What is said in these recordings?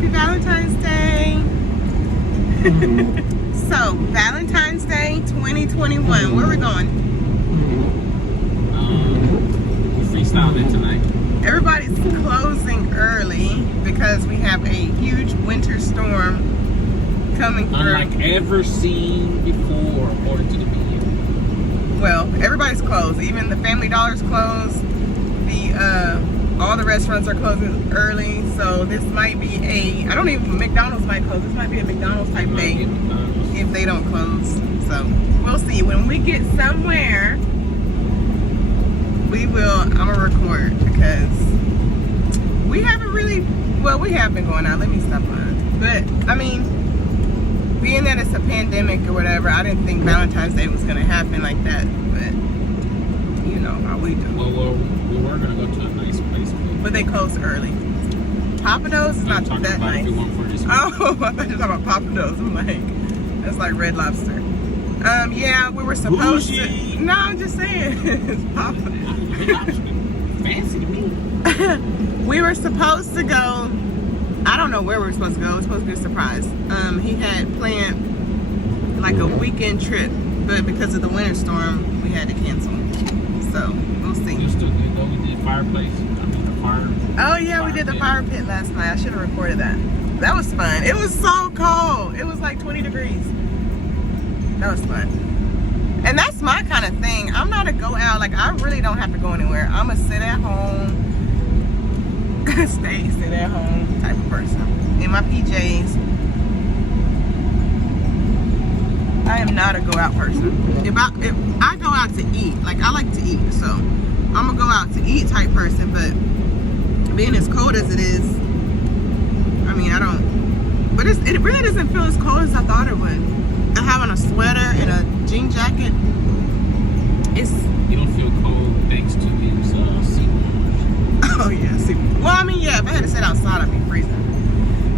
Happy Valentine's Day. So, Valentine's Day 2021. Where are we going? We freestyled it tonight. Everybody's closing early because we have a huge winter storm coming through. Unlike ever seen before, according to the media. Well, everybody's closed. Even the Family Dollar's closed. All the restaurants are closing early. So this might be McDonald's might close. This might be a McDonald's type day if they don't close. So we'll see. When we get somewhere, I'm gonna record because we haven't really, we have been going out. Let me stop lying. But I mean, being that it's a pandemic or whatever, I didn't think Valentine's Day was gonna happen like that. But you know how we do. Well, we were gonna go to a nice place, but they close early. Papados is not that nice. Oh, I thought you were talking about Papados. I'm like, that's like Red Lobster. Yeah, we were supposed to. No, I'm just saying. It's Papa. Fancy to me. We were supposed to go. I don't know where we were supposed to go. It was supposed to be a surprise. He had planned like a weekend trip, but because of the winter storm, we had to cancel. So we'll see. You still good though? We did fireplace. Oh yeah, we did the fire pit last night. I should have recorded that. That was fun. It was so cold. It was like 20 degrees. That was fun. And that's my kind of thing. I'm not a go out. Like, I really don't have to go anywhere. I'm a sit at home, sit at home type of person. In my PJs. I am not a go out person. If I go out to eat, like I like to eat, so I'm a go out to eat type person. But being as cold as it is, I mean, I don't. But it really doesn't feel as cold as I thought it would. I have on a sweater and a jean jacket. You don't feel cold thanks to these seawash. Oh yeah, well, I mean, yeah. If I had to sit outside, I'd be freezing.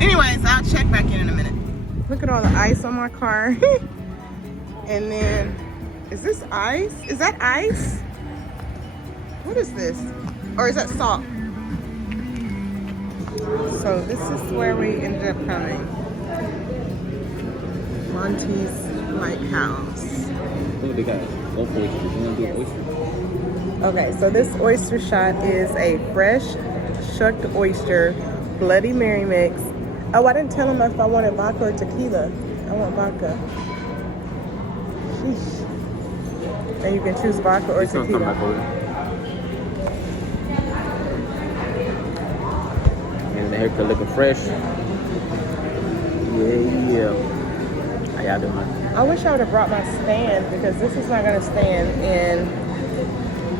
Anyways, I'll check back in a minute. Look at all the ice on my car. And then, is this ice? Is that ice? What is this? Or is that salt? So this is where we ended up coming. Monty's Lighthouse. Look, they got both oysters. You want to do an oyster? Okay, so this oyster shot is a fresh shucked oyster, Bloody Mary mix. Oh, I didn't tell him if I wanted vodka or tequila. I want vodka. Sheesh. And you can choose vodka or tequila. And the haircut looking fresh. Yeah. How y'all doing? I wish I would have brought my stand because this is not gonna stand and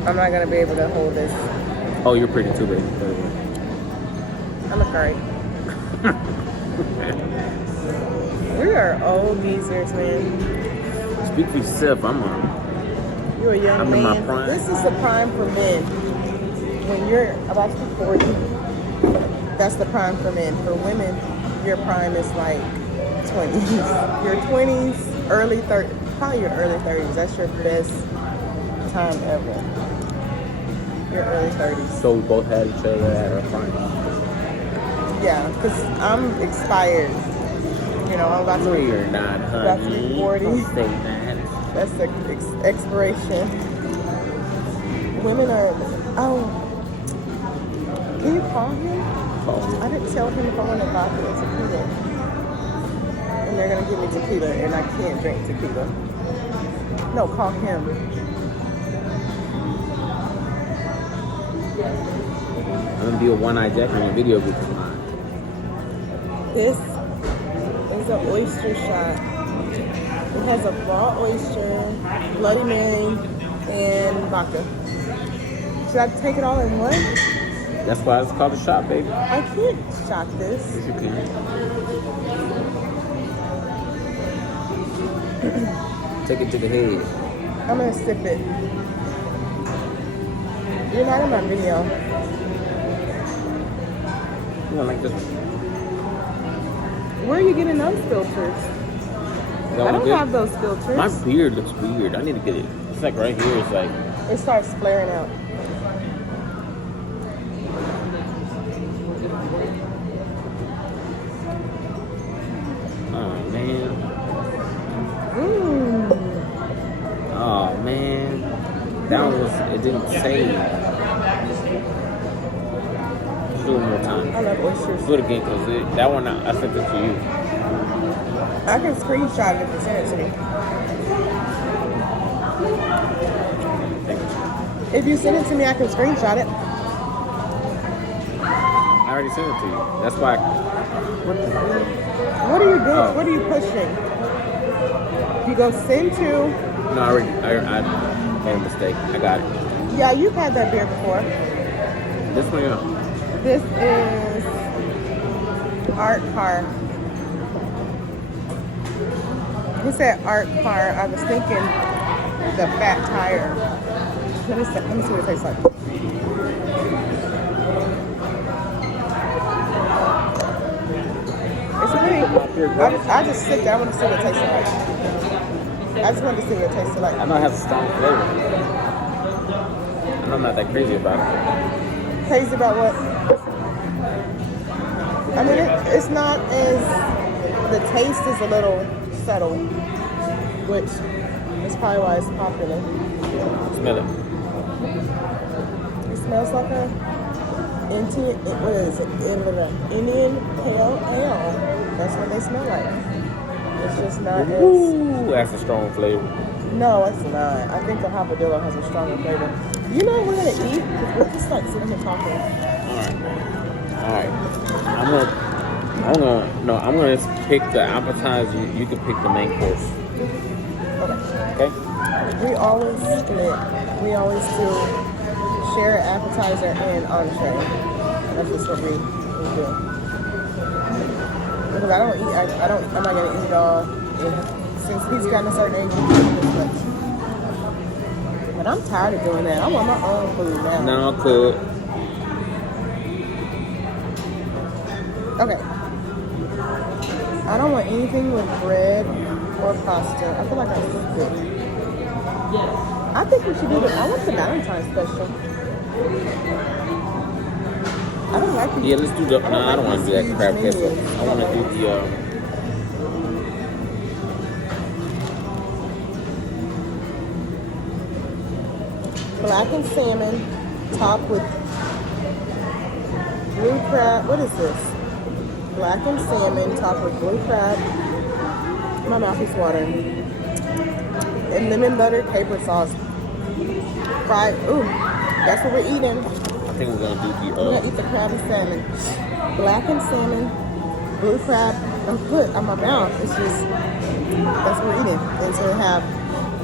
I'm not gonna be able to hold this. Oh, you're pretty too, baby. I look alright. We are old geezers, man. Speak for yourself. You're a young man. In my prime. This is the prime for men. When you're about to be 40, that's the prime for men. For women, your prime is like 20s. Your 20s, early 30s, probably your early 30s. That's your best time ever. Your early 30s. So we both had each other at our prime. Yeah, because I'm expired. You know, I'm about to be, You're not, honey. about to be 40. Don't say that. That's the expiration. Women are, can you call him? I didn't tell him if I wanted vodka or tequila. And they're going to give me tequila, and I can't drink tequila. No, call him. I'm going to be a one-eyed jack in a video with mine. This is an oyster shot. It has a raw oyster, Bloody Mary, and vodka. Should I take it all in one? That's why it's called a shot, baby. I can't shot this. Yes, you can. Take it to the head. I'm gonna sip it. You're not in my video. You want like this one? Where are you getting those filters? I don't have those filters. My beard looks weird. I need to get it. It's like right here. It's like it starts flaring out. It didn't say. Just do it one more time. I love oysters. Do it again, because that one, I sent it to you. I can screenshot it if you send it to me. If you send it to me, I can screenshot it. I already sent it to you. That's why. What are you doing? Oh. What are you pushing? You go send to. No, I made a mistake. I got it. Yeah, you've had that beer before. This one, yeah. This is Art Car. He said Art Car. I was thinking the Fat Tire. Let me see what it tastes like. It's pretty. I just sit there. I want to see what it tastes like. I just wanted to see what it tasted like. I know it has a strong flavor. I'm not that crazy about it. Crazy about what? I mean, it's not as, the taste is a little subtle, which is probably why it's popular. Smell it. It smells like a Indian pale ale. That's what they smell like. It's just not as... Ooh, that's a strong flavor. No, it's not. I think the Hopadillo has a stronger flavor. You know what we're gonna eat? Because we're just like sitting here talking. Alright. I'm gonna pick the appetizer. You can pick the main course. Okay? We always split. We always do share appetizer and entree. That's just what we do. Because I don't eat. I'm not gonna eat it all. Since he's gotten a certain age, he can eat this much. But I'm tired of doing that. I want my own food now. No, cook. Okay. I don't want anything with bread or pasta. I feel like I'm sick. I think we should do this. I want the Valentine special. I don't like these. Yeah, let's do the. No, I don't want to do that crab menus. ketchup. I want to do the. Blackened salmon topped with blue crab. What is this? Blackened salmon topped with blue crab. My mouth is watering. And lemon butter caper sauce. Fried. Ooh, that's what we're eating. I think we're gonna do the. We're gonna eat the crab and salmon. Blackened salmon, blue crab. I'm put on my mouth. It's just, that's what we're eating. And so we have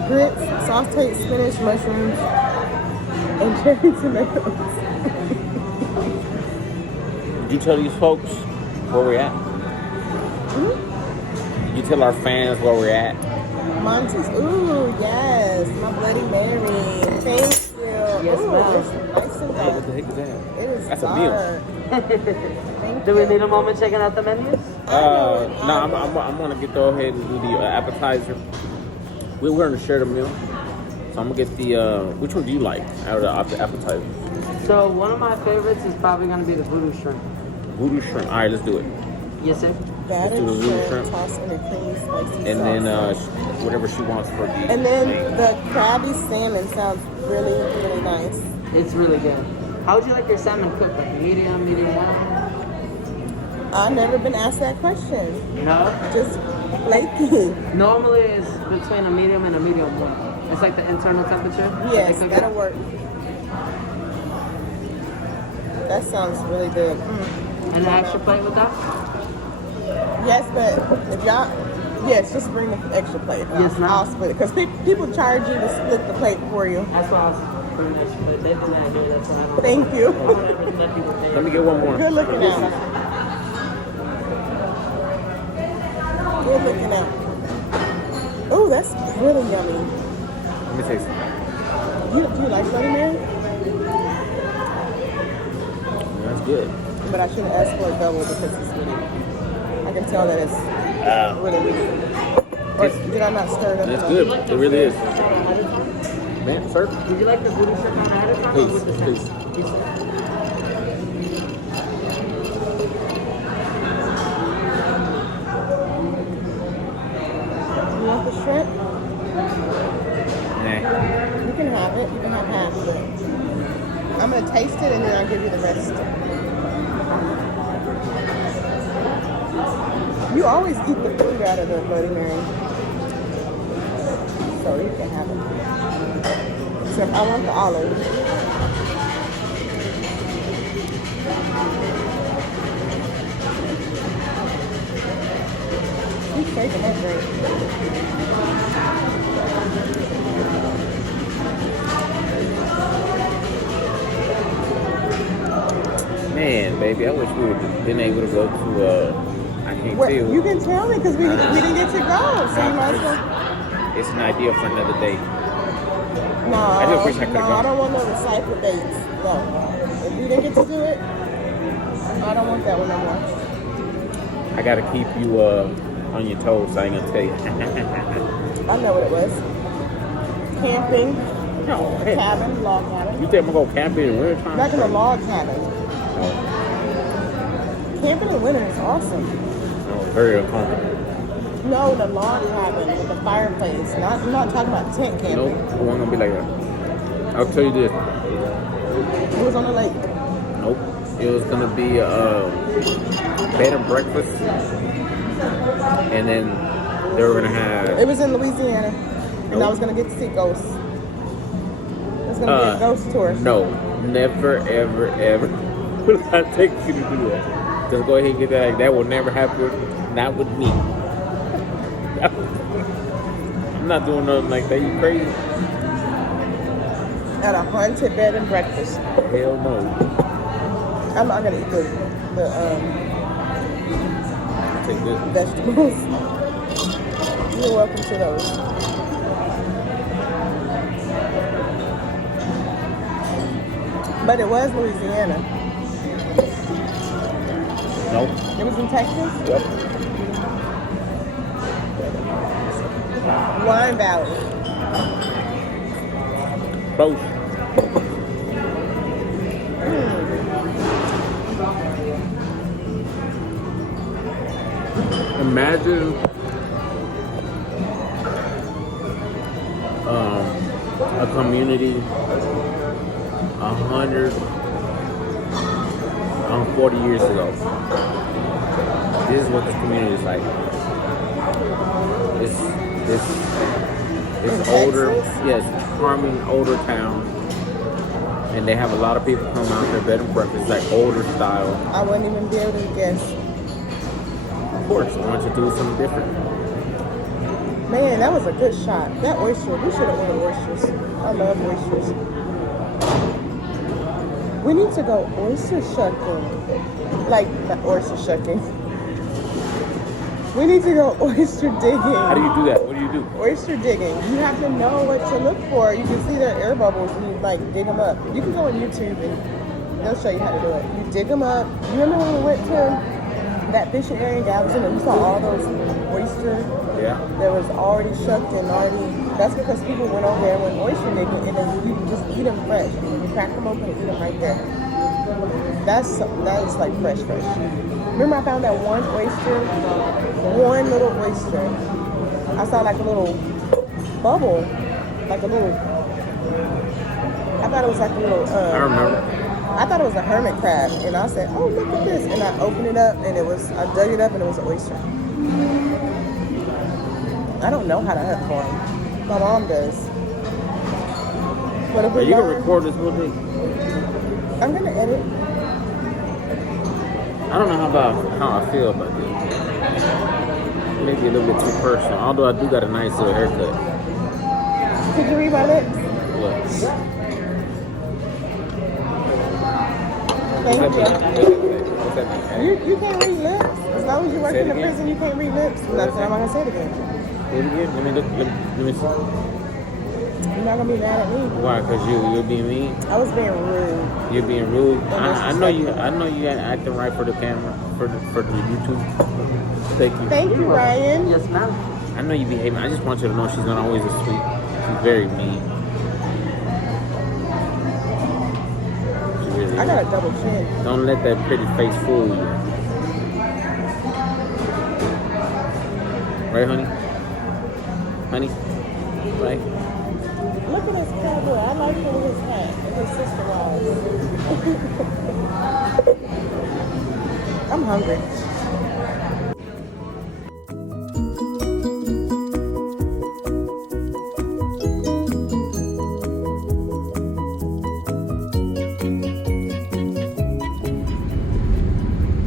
grits, sauteed spinach, mushrooms, and cherry tomatoes. Did you tell these folks where we're at? Mm-hmm. You tell our fans where we're at. Monty's. Ooh, yes. My Bloody Mary. Thank you. Yes, Ooh, ma'am. it's nice and Hey, what the dark. heck is that? It is That's a meal. dark. Thank Do we you. need a moment checking out the menus? No, I'm gonna go ahead and do the appetizer. We're gonna share the meal, so I'm gonna get the. Which one do you like out of the appetizer? So one of my favorites is probably going to be the voodoo shrimp. Voodoo shrimp. All right, let's do it. Yes, sir. Battered do the voodoo shrimp, shrimp. tossed in a creamy spicy And sauce. then whatever she wants for the. And then main. the crabby salmon sounds really, really nice. It's really good. How would you like your salmon cooked? Like medium, medium well? I've never been asked that question. No. Just flaky. Normally it's between a medium and a medium well. It's like the internal temperature. that they Yes, cook that'll it. work. That sounds really good. And an extra plate with that? Yes, but if y'all, yes, just bring the extra plate. Yes, ma'am. I'll split it because people charge you to split the plate for you. That's why I was bringing an extra plate. They do that here. That's why I don't. Thank you. Everything that people pay. Let me get one more. Good looking out. Good looking out. Oh, that's really yummy. Let me taste it. Do you like Bloody Mary? That's good. But I should have asked for a double because it's really, I can tell that it's really good. Or did I not stir it up? It's enough? good. It really is. Man, sir. Would you like the voodoo shrimp on ahead of time or Please, with the please. salmon? Yes, sir. You want the shrimp? Nah. You can have it. You can have half of it. gonna taste it and then I'll give you the rest. You always eat the food out of the Bloody Mary. So you can have it. Except I want the olive. He's taking that drink. Man, baby, I wish we would have been able to go to, I can't Well, feel. you can tell me because we didn't get to go. So you might as well. It's an idea for another day. No, I just wish I could've no, gone. I don't want no recycle dates. No. If we didn't get to do it, I don't want that one no more. I gotta keep you on your toes, so I ain't gonna tell you. I know what it was. Camping, No, hey, cabin, log cabin. you think I'm gonna go camping in winter time? Back in the log cabin. No, Camping in winter is awesome. no, very uncomfortable. No, the log cabin with the fireplace. I'm not talking about tent camping. Nope, it wasn't gonna be like that. I'll tell you this. It was on the lake. Nope, it was gonna be bed and breakfast, and then they were gonna have. It was in Louisiana, and I was gonna get to see ghosts. It was gonna be a ghost tour. No, never, ever, ever will I take you to do that. Just go ahead and get that. That will never happen. Not with me. I'm not doing nothing like that. You crazy? At a haunted bed and breakfast. Hell no. I'm not gonna eat the Take this. vegetables. You're welcome to those. But it was Louisiana. Nope. It was in Texas? Yep. Wine Valley. Close. Imagine a community 140 years ago. This is what this community is like. It's older, Texas? yes, charming older town, and they have a lot of people come out there bed and breakfast, like older style. I wouldn't even be able to guess. Of course, I want you to do something different. Man, that was a good shot. That oyster, we should have ordered oysters. I love oysters. We need to go oyster shucking. Like, not oyster shucking. We need to go oyster digging. How do you do that? What do you do? Oyster digging. You have to know what to look for. You can see their air bubbles and you like dig them up. You can go on YouTube and they'll show you how to do it. You dig them up. You remember when we went to that fishing area in Galveston and we saw all those oysters Yeah. that was already shucked and already. That's because people went over there and went oyster digging and then you just eat them fresh. You crack them open and eat them right there. That is like fresh. Remember I found that one little oyster. I saw like a little bubble, like a little. I thought it was like a little. I remember. I thought it was a hermit crab, and I said, "Oh, look at this!" And I opened it up, and I dug it up, and it was an oyster. I don't know how to hunt for them. My mom does. But if Are we you gonna learn, record this with me? I'm gonna edit. I don't know how I feel about this. Maybe a little bit too personal. Although I do got a nice little haircut. Could you read my lips? Look. Thank you. What's that mean? You can't read lips. As long as you work Say it in the again. prison, you can't read lips. That's what I'm not gonna say it again. Say it again. Let me see. You're not gonna be mad at me. Why? Cause you're being mean. I was being rude. You're being rude. I know you. disrespectful. I know you ain't acting right for the camera, for the YouTube. Thank you. Thank you, Ryan. Yes, ma'am. I know you behaving. I just want you to know she's not always as sweet. She's very mean. She really I is. got a double chin. Don't let that pretty face fool you. Right, honey? Honey? Right? Look at this cowboy. I like him with his hat. his sister-in-laws. I'm hungry.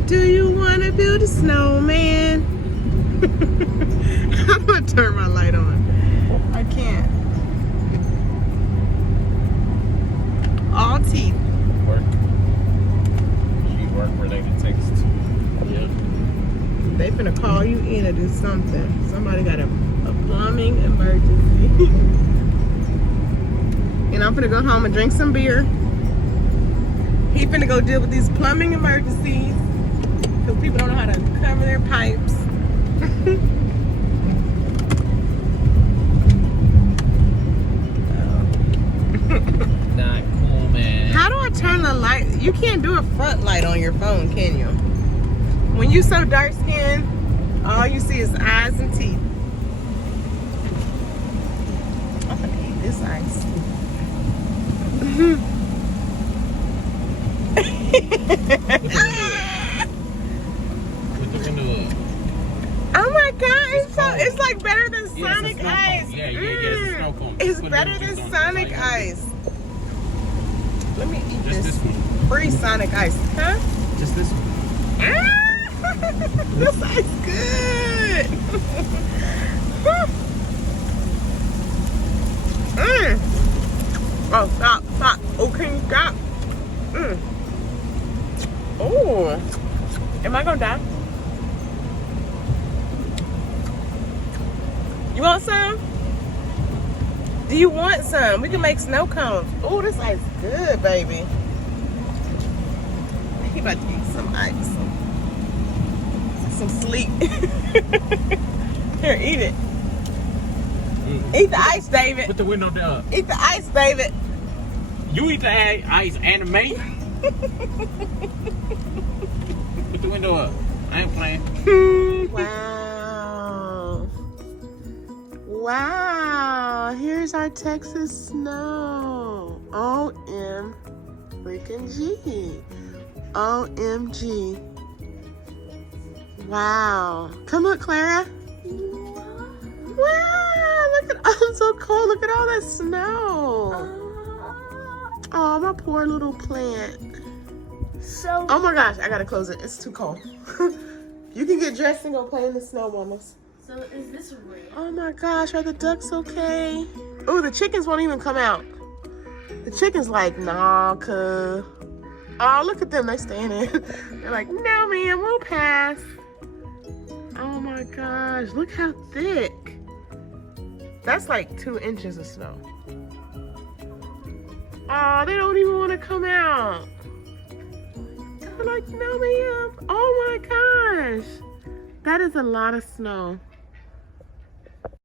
Do you want to build a snowman? I'm gonna turn my light on. I can't. All teeth. Work. She work-related text. Yeah. They finna call you in to do something. Somebody got a plumbing emergency. And I'm finna go home and drink some beer. He finna go deal with these plumbing emergencies. Because people don't know how to cover their pipes. Not cool, man. How do I turn the light? You can't do a front light on your phone, can you? When you so dark skinned, all you see is eyes and teeth. I'm gonna eat this ice. Put the window up. Oh my god, it's like better than Yeah, Sonic it's a snow Ice. cone. Yeah, it's a snow cone. It's Put better them than juice on it. Sonic Like, Ice. Let me eat Just this this one. free Sonic Ice, huh? Just this one. Ah! This ice good. Oh, stop. Oh, can you stop? Oh, am I gonna die? You want some? Do you want some? We can make snow cones. Oh, this ice good, baby. He about to eat some ice. Some sleep. Here, eat it. Eat the ice, David. Put the window down. Eat the ice, David. You eat the ice anime. Put the window up. I ain't playing. Wow. Wow. Here's our Texas snow. OM freaking G. OMG. Wow. Come look, Clara. Wow. Look at, I'm so cold. Look at all that snow. Oh, my poor little plant. So, Oh my gosh, I gotta close it. It's too cold. You can get dressed and go play in the snow, mamas. so is this real? Oh my gosh, are the ducks okay? Oh, the chickens won't even come out. The chickens like, nah, cuz. Oh, look at them, they staying in. They're like, no ma'am, we'll pass. Oh my gosh, look how thick. That's like 2 inches of snow. Oh, they don't even want to come out. They're like, no ma'am. Oh my gosh. That is a lot of snow.